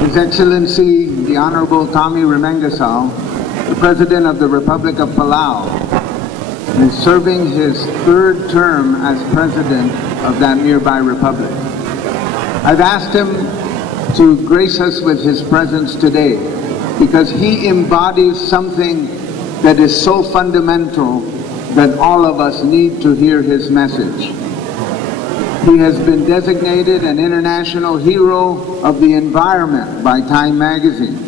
His Excellency, the Honorable Tommy Remengesau, the President of the Republic of Palau, is serving his third term as President of that nearby republic. I've asked him to grace us with his presence today because he embodies something that is so fundamental that all of us need to hear his message. He has been designated an international hero of the environment by Time magazine.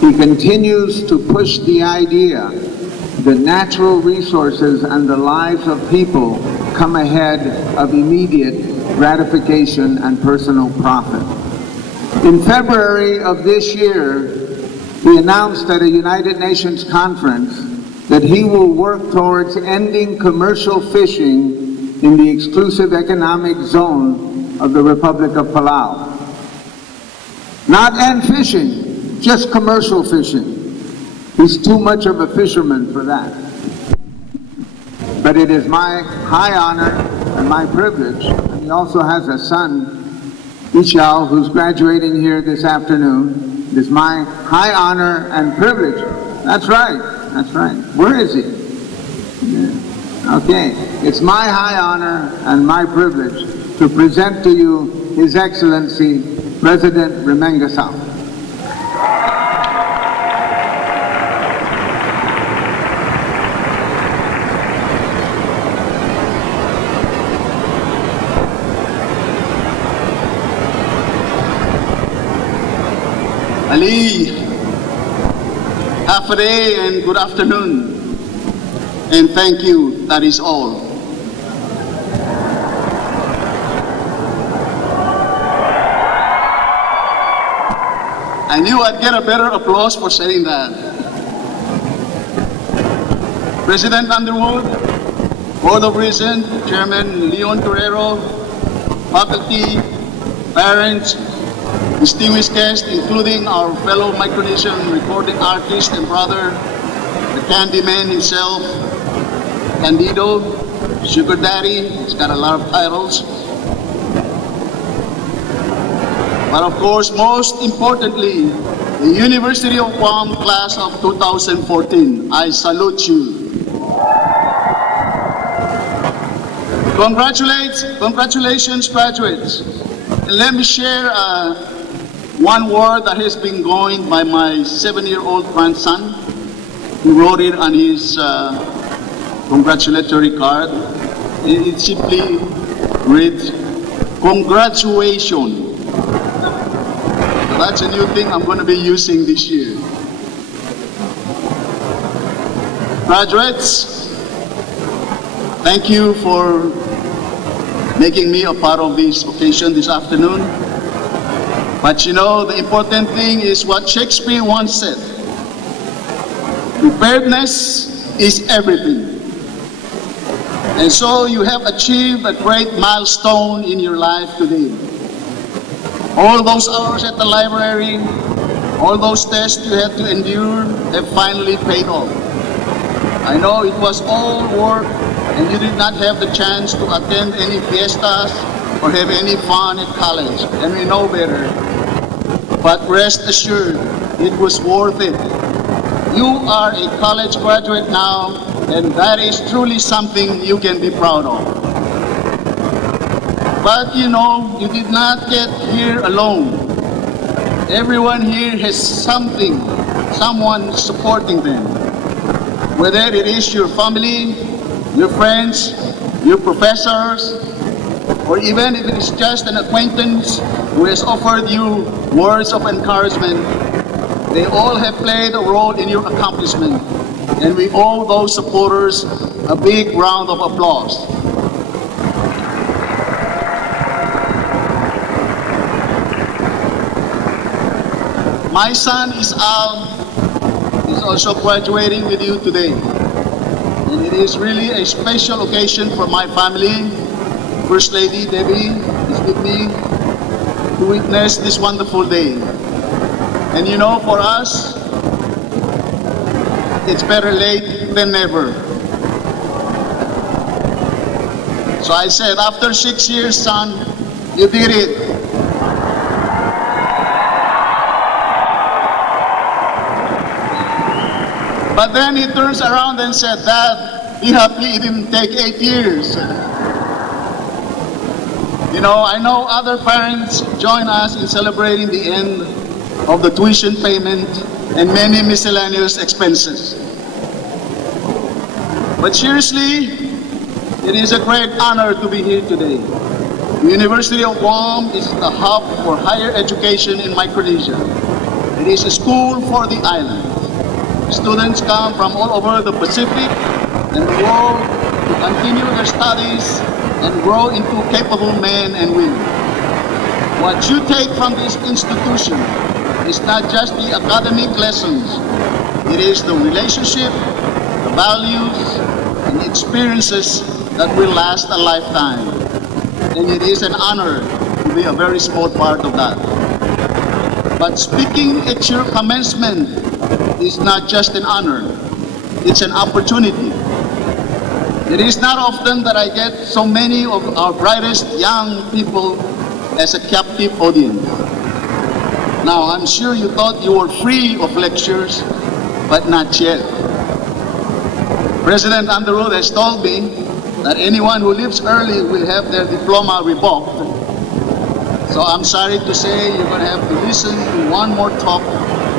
He continues to push the idea that natural resources and the lives of people come ahead of immediate gratification and personal profit. In February of this year, he announced at a United Nations conference that he will work towards ending commercial fishing in the exclusive economic zone of the Republic of Palau. Not end fishing, just commercial fishing. He's too much of a fisherman for that. But it is my high honor and my privilege, and he also has a son, Ishao, who's graduating here this afternoon. It is my high honor and privilege. That's right, that's right. Where is he? Yeah. Okay, it's my high honor and my privilege to present to you His Excellency, President Remengesau. Ali, half a day and good afternoon. And thank you, that is all. I knew I'd get a better applause for saying that. President Underwood, Board of Regents, Chairman Leon Guerrero, faculty, parents, distinguished guests, including our fellow Micronesian recording artist and brother, the Candyman himself, Candido, Sugar Daddy, he's got a lot of titles. But of course, most importantly, the University of Guam class of 2014, I salute you. Congratulations, graduates. And let me share one word that has been going by my 7-year-old grandson. He wrote it on his congratulatory card. It simply reads, congratulations. So that's a new thing I'm going to be using this year. Graduates, thank you for making me a part of this occasion this afternoon. But you know, the important thing is what Shakespeare once said. Preparedness is everything. And so you have achieved a great milestone in your life today. All those hours at the library, all those tests you had to endure have finally paid off. I know it was all work and you did not have the chance to attend any fiestas or have any fun at college, and we know better. But rest assured, it was worth it. You are a college graduate now, and that is truly something you can be proud of. But you know, you did not get here alone. Everyone here has something, someone supporting them. Whether it is your family, your friends, your professors, or even if it is just an acquaintance who has offered you words of encouragement, they all have played a role in your accomplishment, and we owe those supporters a big round of applause. My son Isal is also graduating with you today, and it is really a special occasion for my family. First Lady Debbie is with me to witness this wonderful day. And you know, for us, it's better late than never. So I said, after 6 years, son, you did it. But then he turns around and said, "Dad, be happy it didn't take 8 years." You know, I know other parents join us in celebrating the end of the tuition payment and many miscellaneous expenses. But seriously, it is a great honor to be here today. The University of Guam is the hub for higher education in Micronesia. It is a school for the island. Students come from all over the Pacific and the world to continue their studies and grow into capable men and women. What you take from this institution is not just the academic lessons. It is the relationship, the values, and the experiences that will last a lifetime. And it is an honor to be a very small part of that. But speaking at your commencement is not just an honor, it's an opportunity. It is not often that I get so many of our brightest young people as a captive audience. Now, I'm sure you thought you were free of lectures, but not yet. President Underwood has told me that anyone who leaves early will have their diploma revoked. So I'm sorry to say you're going to have to listen to one more talk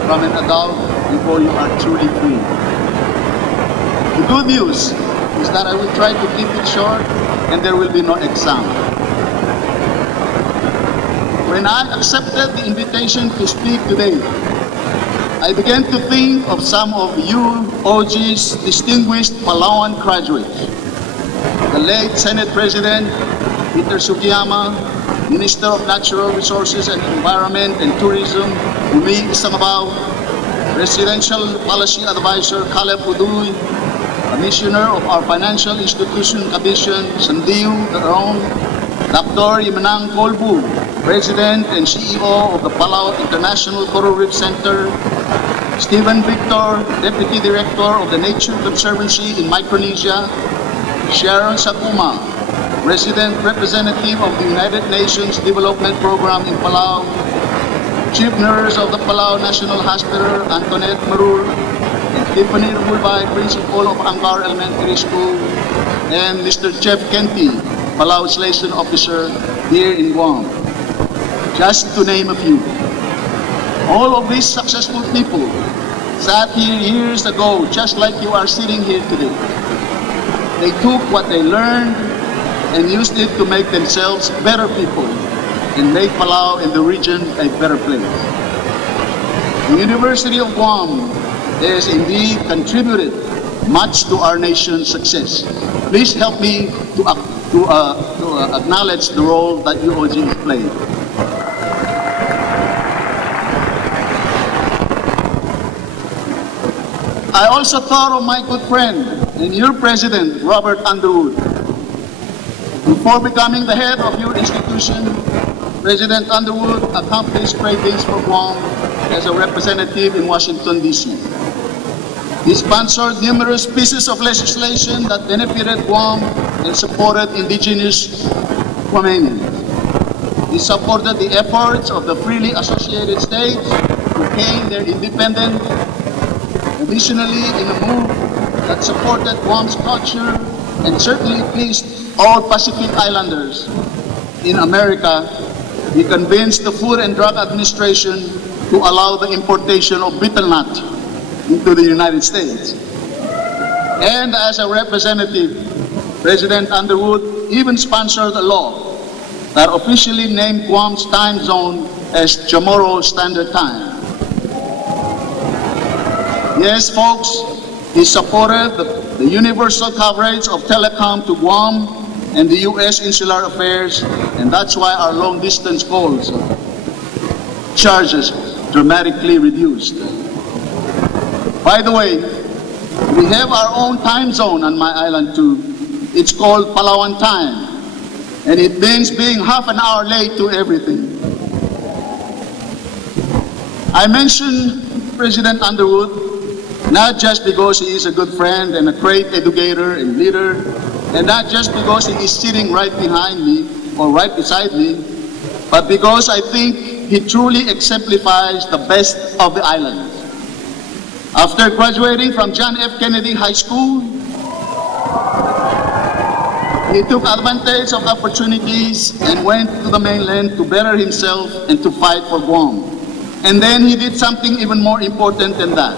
from an adult before you are truly free. The good news is that I will try to keep it short and there will be no exam. When I accepted the invitation to speak today, I began to think of some of UOG's distinguished Palauan graduates. The late Senate President Peter Sugiyama, Minister of Natural Resources and Environment and Tourism Umi Isamabaw, Presidential Policy Advisor Caleb Uduy, Commissioner of our Financial Institution Commission, Sandiu Daron, Dr. Imanang Kolbu, President and CEO of the Palau International Coral Reef Center, Stephen Victor, Deputy Director of the Nature Conservancy in Micronesia, Sharon Sakuma, Resident Representative of the United Nations Development Program in Palau, Chief Nurse of the Palau National Hospital, Antoinette Marul, and Tiffany Rumulbay, Principal of Angar Elementary School, and Mr. Jeff Kenty, Palau's Liaison Officer here in Guam, just to name a few. All of these successful people sat here years ago, just like you are sitting here today. They took what they learned and used it to make themselves better people and make Palau and the region a better place. The University of Guam has indeed contributed much to our nation's success. Please help me to acknowledge the role that UOG has played. I also thought of my good friend and your president, Robert Underwood. Before becoming the head of your institution, President Underwood accomplished great things for Guam as a representative in Washington, D.C. He sponsored numerous pieces of legislation that benefited Guam and supported indigenous Guamanians. He supported the efforts of the freely associated states to gain their independence. Additionally, in a move that supported Guam's culture and certainly pleased all Pacific Islanders in America, he convinced the Food and Drug Administration to allow the importation of betel nut into the United States. And as a representative, President Underwood even sponsored a law that officially named Guam's time zone as Chamorro Standard Time. Yes, folks, he supported the universal coverage of telecom to Guam and the U.S. Insular Affairs, and that's why our long-distance calls charges dramatically reduced. By the way, we have our own time zone on my island too. It's called Palauan time, and it means being half an hour late to everything. I mentioned President Underwood not just because he is a good friend and a great educator and leader, and not just because he is sitting right behind me or right beside me, but because I think he truly exemplifies the best of the islands. After graduating from John F. Kennedy High School, he took advantage of opportunities and went to the mainland to better himself and to fight for Guam. And then he did something even more important than that.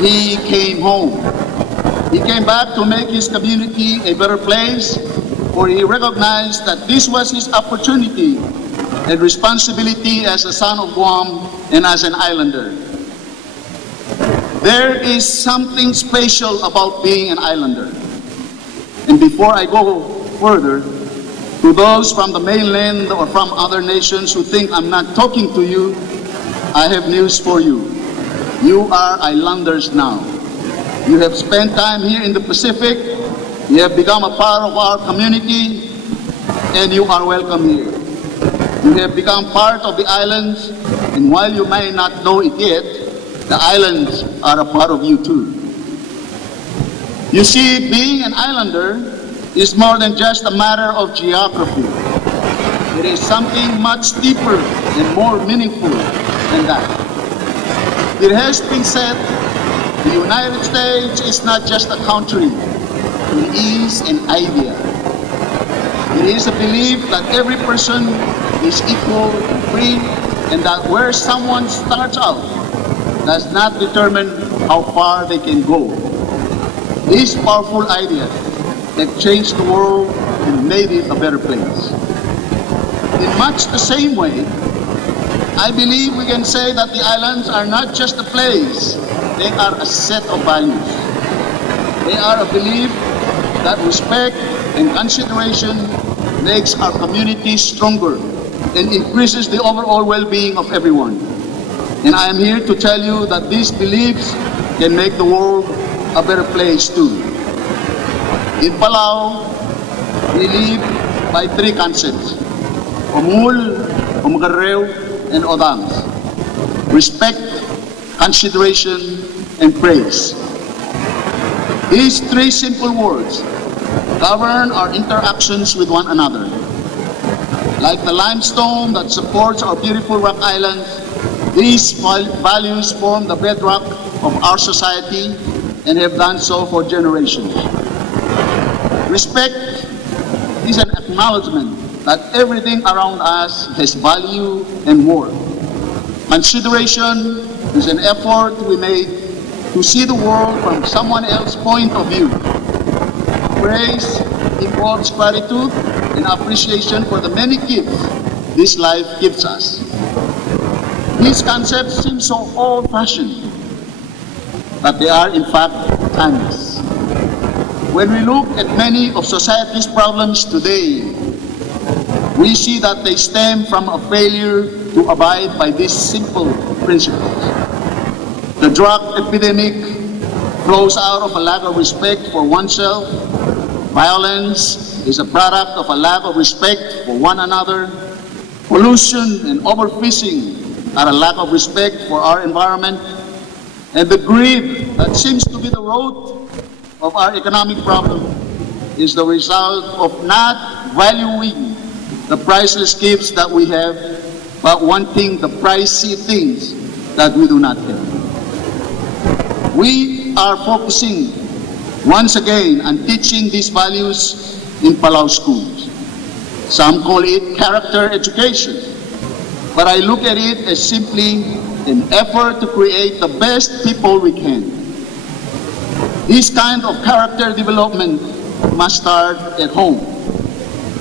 He came home. He came back to make his community a better place, for he recognized that this was his opportunity and responsibility as a son of Guam and as an islander. There is something special about being an islander. And before I go further, to those from the mainland or from other nations who think I'm not talking to you, I have news for you. You are islanders now. You have spent time here in the Pacific, you have become a part of our community, and you are welcome here. You have become part of the islands, and while you may not know it yet, the islands are a part of you too. You see, being an islander is more than just a matter of geography. It is something much deeper and more meaningful than that. It has been said, the United States is not just a country, it is an idea. It is a belief that every person is equal and free, and that where someone starts out does not determine how far they can go. These powerful ideas that changed the world and made it a better place. In much the same way, I believe we can say that the islands are not just a place, they are a set of values. They are a belief that respect and consideration makes our community stronger and increases the overall well-being of everyone. And I am here to tell you that these beliefs can make the world a better place too. In Palau, we live by three concepts: Omul, Omgarreu, and Odams. Respect, consideration, and praise. These three simple words govern our interactions with one another. Like the limestone that supports our beautiful rock islands, these values form the bedrock of our society and have done so for generations. Respect is an acknowledgement that everything around us has value and worth. Consideration is an effort we make to see the world from someone else's point of view. Praise involves gratitude and appreciation for the many gifts this life gives us. These concepts seem so old-fashioned, but they are in fact timeless. When we look at many of society's problems today, we see that they stem from a failure to abide by these simple principles. The drug epidemic flows out of a lack of respect for oneself. Violence is a product of a lack of respect for one another. Pollution and overfishing are a lack of respect for our environment. And the greed that seems to be the root of our economic problem is the result of not valuing the priceless gifts that we have, but wanting the pricey things that we do not have. We are focusing once again on teaching these values in Palau schools. Some call it character education, but I look at it as simply an effort to create the best people we can. This kind of character development must start at home.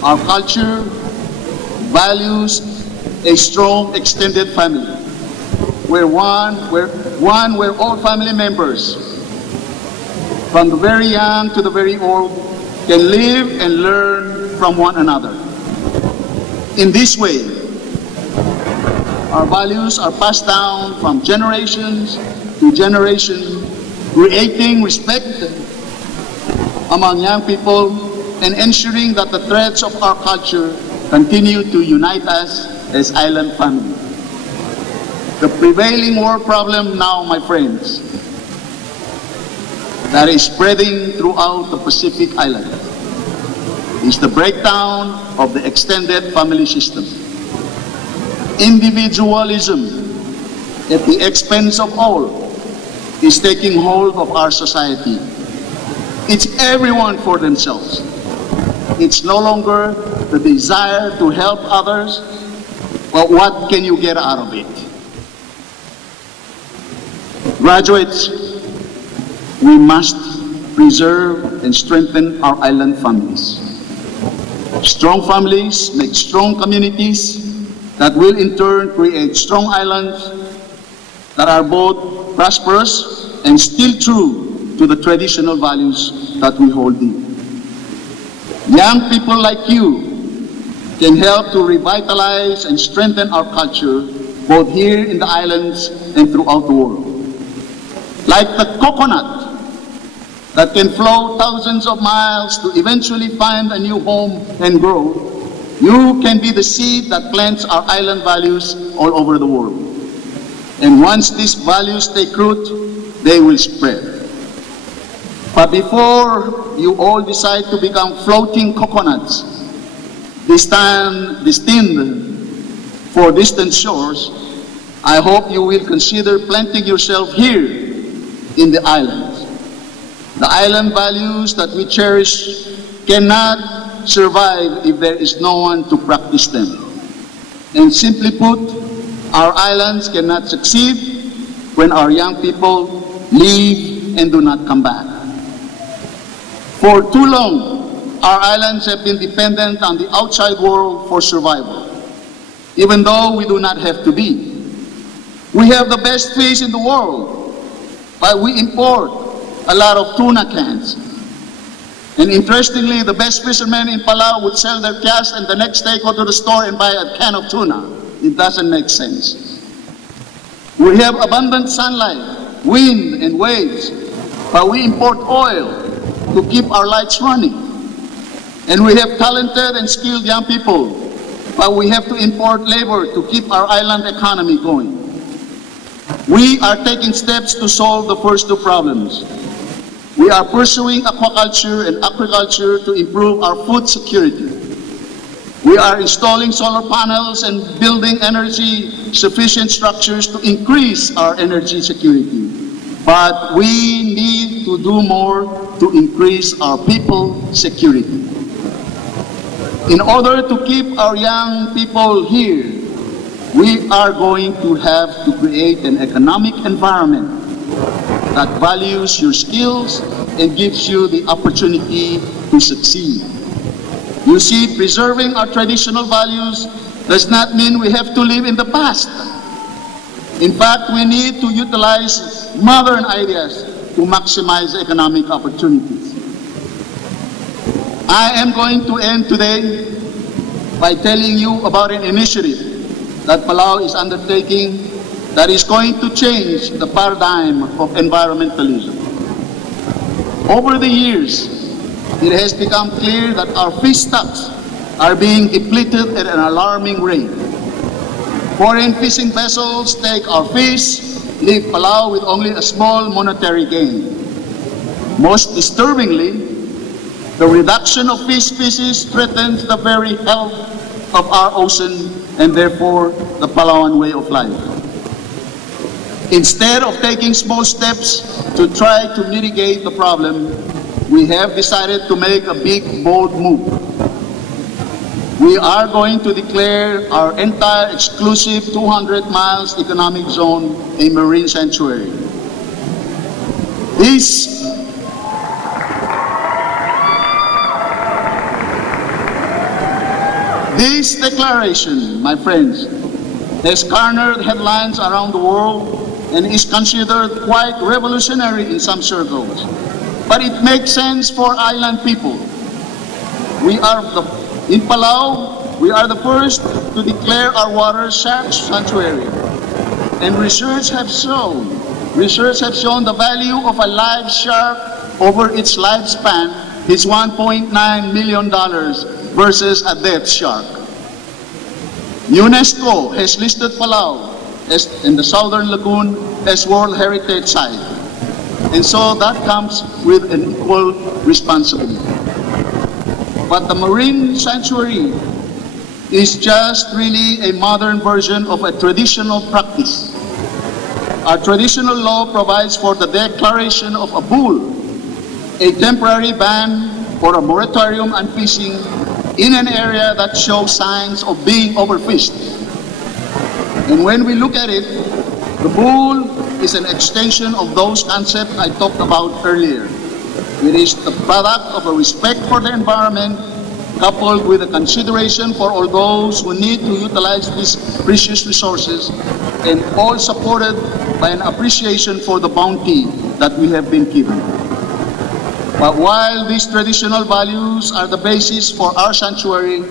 Our culture values a strong extended family, where all family members, from the very young to the very old, can live and learn from one another. In this way, our values are passed down from generations to generation, creating respect among young people and ensuring that the threads of our culture continue to unite us as island family. The prevailing world problem now, my friends, that is spreading throughout the Pacific Island is the breakdown of the extended family system. Individualism at the expense of all is taking hold of our society. It's everyone for themselves. It's no longer the desire to help others, but what can you get out of it? Graduates, we must preserve and strengthen our island families. Strong families make strong communities that will in turn create strong islands that are both prosperous and still true to the traditional values that we hold dear. Young people like you can help to revitalize and strengthen our culture both here in the islands and throughout the world. Like the coconut that can flow thousands of miles to eventually find a new home and grow, you can be the seed that plants our island values all over the world. And once these values take root, they will spread. But before you all decide to become floating coconuts, destined for distant shores, I hope you will consider planting yourself here in the islands. The island values that we cherish cannot survive if there is no one to practice them. And simply put, our islands cannot succeed when our young people leave and do not come back. For too long, our islands have been dependent on the outside world for survival, even though we do not have to be. We have the best fish in the world, but we import a lot of tuna cans. And interestingly, the best fishermen in Palau would sell their cast and the next day go to the store and buy a can of tuna. It doesn't make sense. We have abundant sunlight, wind, and waves, but we import oil to keep our lights running. And we have talented and skilled young people, but we have to import labor to keep our island economy going. We are taking steps to solve the first two problems. We are pursuing aquaculture and agriculture to improve our food security. We are installing solar panels and building energy-sufficient structures to increase our energy security. But we need to do more to increase our people security. In order to keep our young people here, we are going to have to create an economic environment that values your skills and gives you the opportunity to succeed. You see, preserving our traditional values does not mean we have to live in the past. In fact, we need to utilize modern ideas to maximize economic opportunities. I am going to end today by telling you about an initiative that Palau is undertaking that is going to change the paradigm of environmentalism. Over the years, it has become clear that our fish stocks are being depleted at an alarming rate. Foreign fishing vessels take our fish, leave Palau with only a small monetary gain. Most disturbingly, the reduction of fish species threatens the very health of our ocean and therefore the Palauan way of life. Instead of taking small steps to try to mitigate the problem, we have decided to make a big, bold move. We are going to declare our entire exclusive 200 miles economic zone a marine sanctuary. This declaration, my friends, has garnered headlines around the world and is considered quite revolutionary in some circles. But it makes sense for island people. In Palau, we are the first to declare our waters shark sanctuary. And research have shown the value of a live shark over its lifespan is $1.9 million versus a dead shark. UNESCO has listed Palau in the Southern Lagoon as World Heritage Site. And so that comes with an equal responsibility. But the marine sanctuary is just really a modern version of a traditional practice. Our traditional law provides for the declaration of a bull, a temporary ban or a moratorium on fishing in an area that shows signs of being overfished. And when we look at it, the bull is an extension of those concepts I talked about earlier. It is the product of a respect for the environment, coupled with a consideration for all those who need to utilize these precious resources, and all supported by an appreciation for the bounty that we have been given. But while these traditional values are the basis for our sanctuary,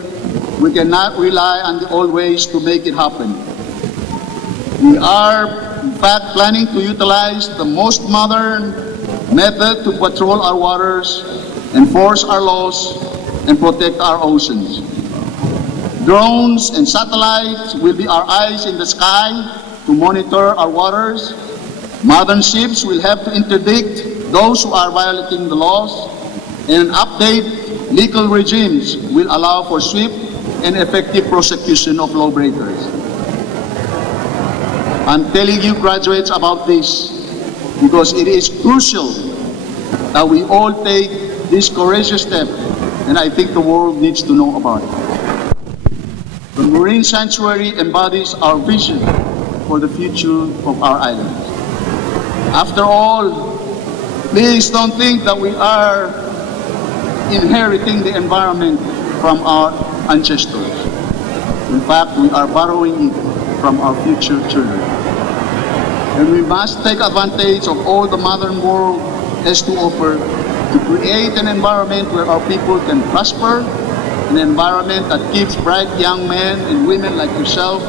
we cannot rely on the old ways to make it happen. We are, in fact, planning to utilize the most modern method to patrol our waters, enforce our laws, and protect our oceans. Drones and satellites will be our eyes in the sky to monitor our waters. Modern ships will have to interdict those who are violating the laws, and update legal regimes will allow for swift and effective prosecution of lawbreakers. I'm telling you, graduates, about this because it is crucial that we all take this courageous step, and I think the world needs to know about it. The Marine Sanctuary embodies our vision for the future of our islands. After all, please don't think that we are inheriting the environment from our ancestors. In fact, we are borrowing it from our future children. And we must take advantage of all the modern world has to offer to create an environment where our people can prosper, an environment that keeps bright young men and women like yourself.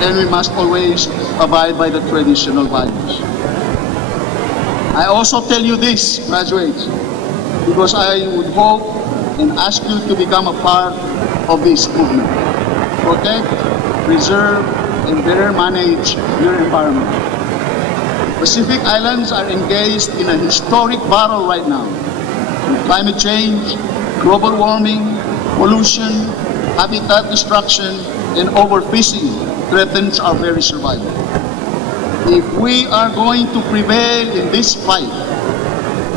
And we must always abide by the traditional values. I also tell you this, graduates, because I would hope and ask you to become a part of this movement. Protect, preserve, and better manage your environment. Pacific Islands are engaged in a historic battle right now with climate change, global warming, pollution, habitat destruction, and overfishing threatens our very survival. If we are going to prevail in this fight,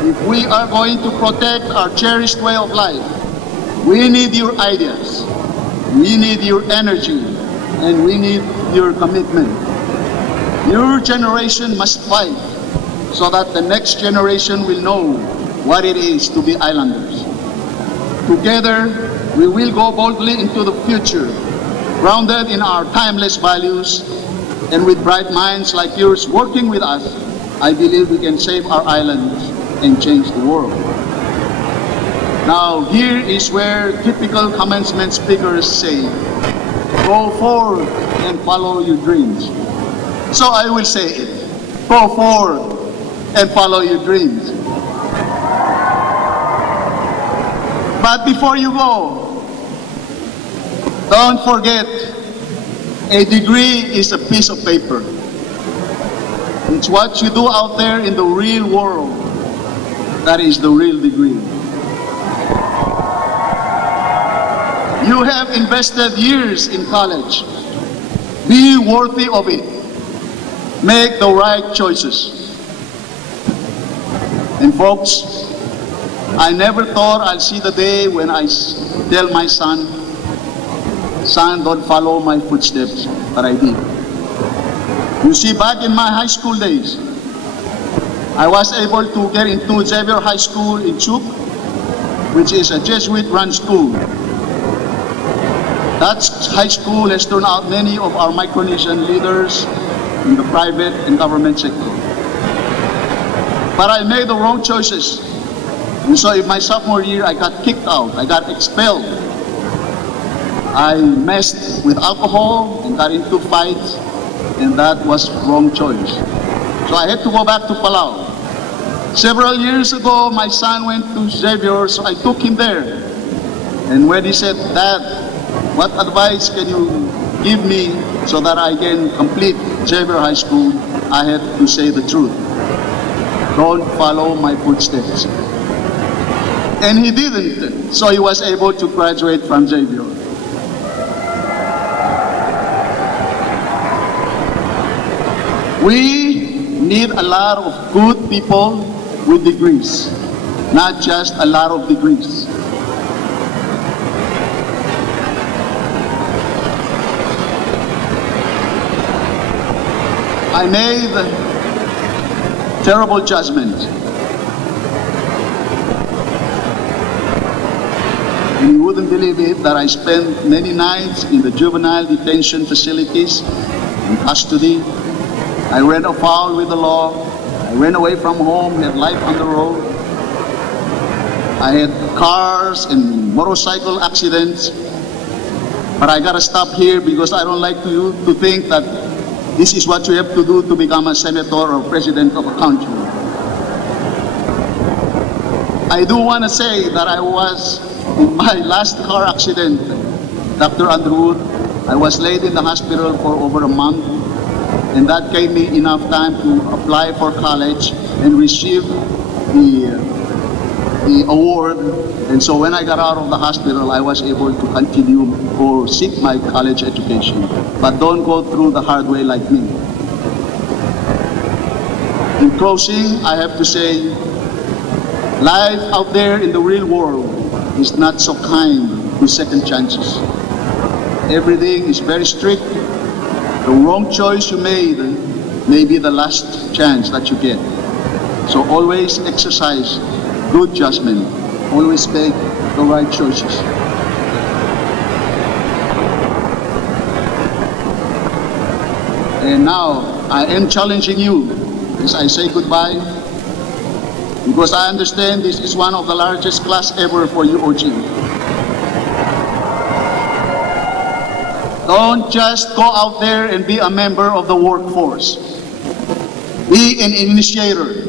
if we are going to protect our cherished way of life, we need your ideas, we need your energy, and we need your commitment. Your generation must fight so that the next generation will know what it is to be islanders. Together, we will go boldly into the future, grounded in our timeless values, and with bright minds like yours working with us, I believe we can save our islands and change the world. Now, here is where typical commencement speakers say, go forward and follow your dreams. So I will say it, go forward and follow your dreams. But before you go, don't forget, a degree is a piece of paper. It's what you do out there in the real world that is the real degree. You have invested years in college. Be worthy of it. Make the right choices. And folks, I never thought I'd see the day when I tell my son, son, don't follow my footsteps, but I did. You see, back in my high school days, I was able to get into Xavier High School in Chuk, which is a Jesuit-run school. That high school has turned out many of our Micronesian leaders in the private and government sector. But I made the wrong choices. And so in my sophomore year, I got kicked out. I got expelled. I messed with alcohol and got into fights, and that was wrong choice. So I had to go back to Palau. Several years ago, my son went to Xavier, so I took him there. And when he said, Dad, what advice can you give me so that I can complete Xavier High School? I had to say the truth. Don't follow my footsteps. And he didn't, so he was able to graduate from Xavier. We need a lot of good people with degrees, not just a lot of degrees. I made terrible judgment. And you wouldn't believe it that I spent many nights in the juvenile detention facilities in custody. I ran afoul with the law. I ran away from home, had life on the road. I had cars and motorcycle accidents. But I gotta stop here because I don't like you to think that this is what you have to do to become a senator or president of a country. I do want to say that I was in my last car accident, Dr. Andrew, I was laid in the hospital for over a month, and that gave me enough time to apply for college and receive the award. And so when I got out of the hospital, I was able to continue or seek my college education. But don't go through the hard way like me. In closing, I have to say, life out there in the real world is not so kind to second chances. Everything is very strict. The wrong choice you made may be the last chance that you get. So always exercise good judgment. Always make the right choices. And now, I am challenging you as I say goodbye, because I understand this is one of the largest class ever for UOG. Don't just go out there and be a member of the workforce. Be an initiator.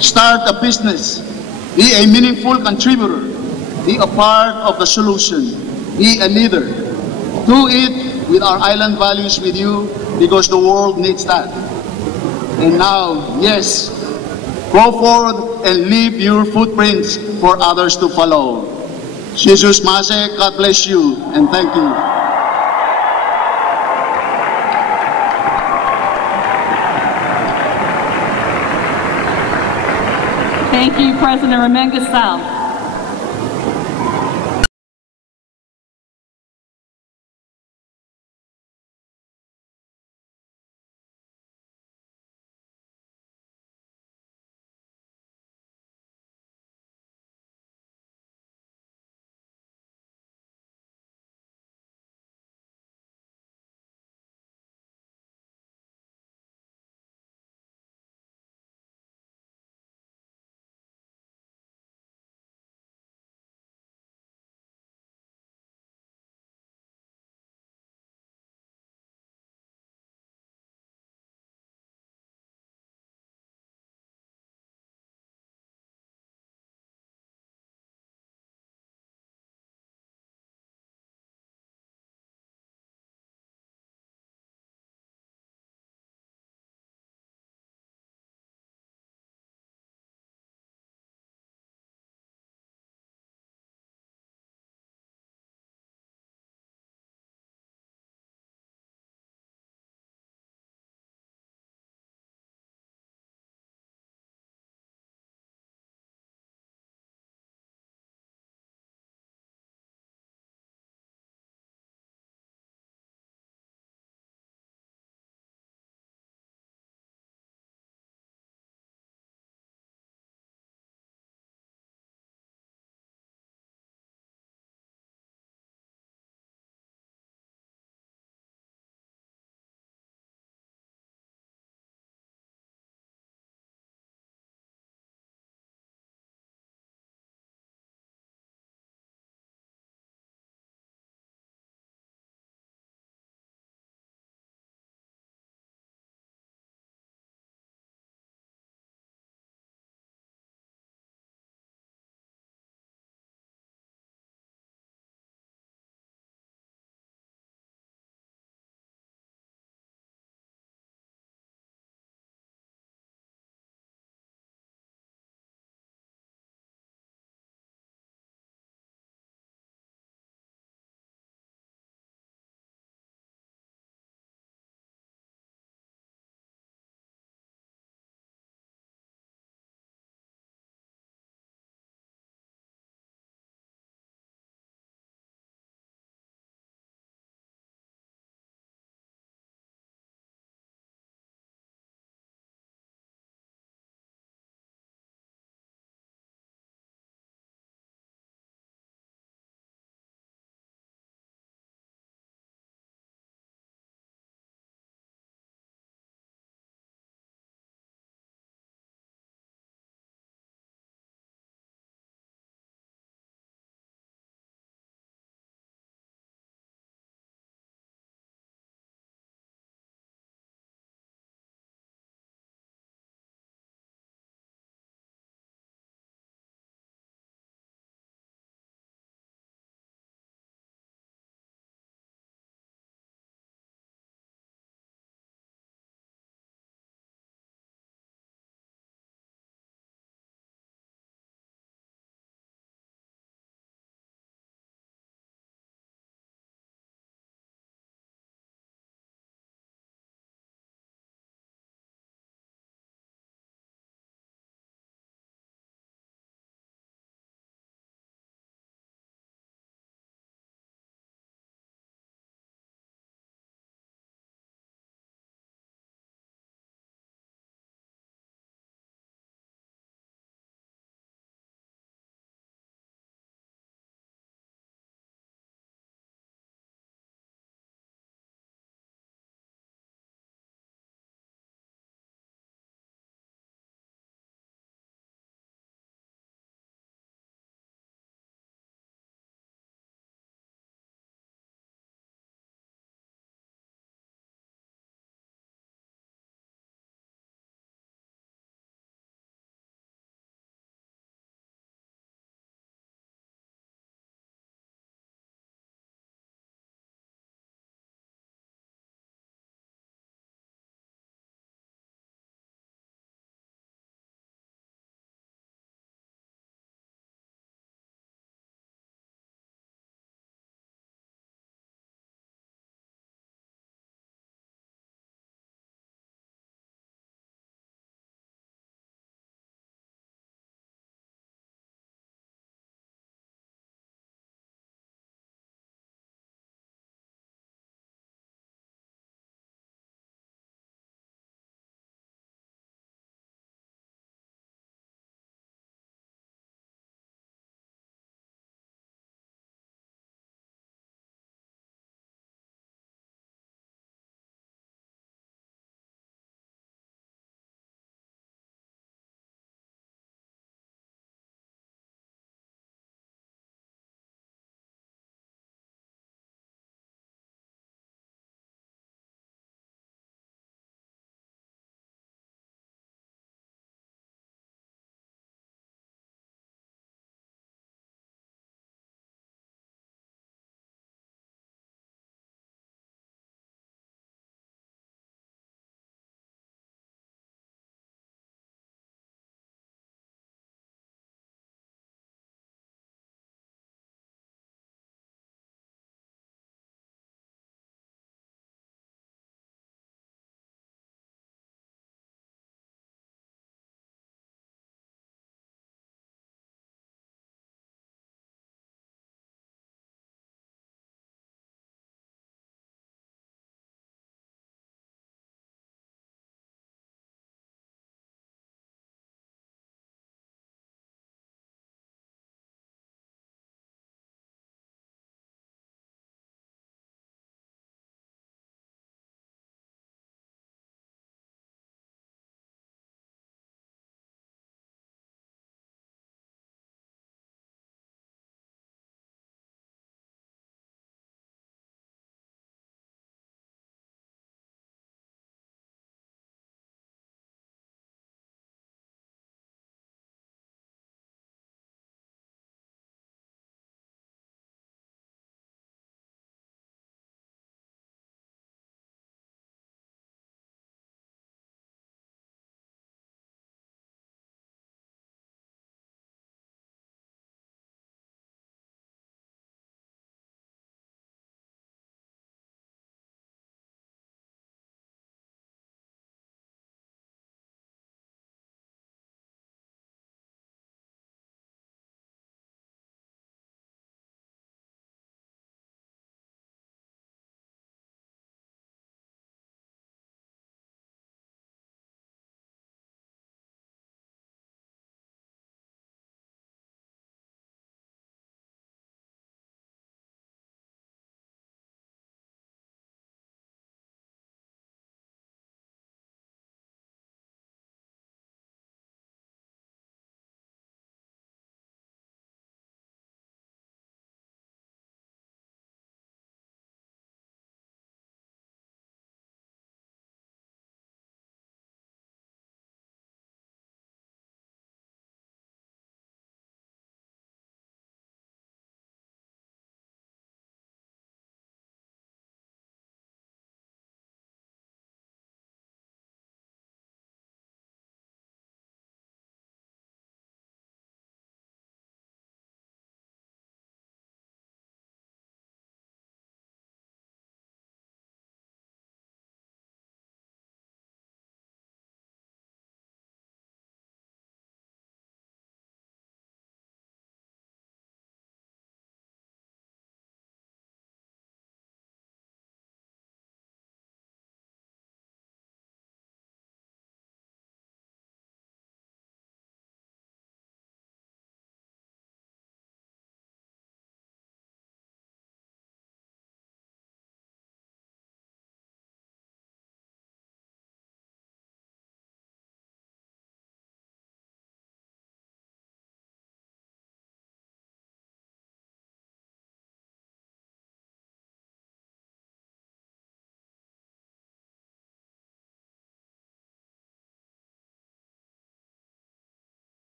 Start a business. Be a meaningful contributor. Be a part of the solution. Be a leader. Do it with our island values with you, because the world needs that. And now, yes, go forward and leave your footprints for others to follow. Jesus Mase, God bless you, and thank you. Thank you, President Remengesau.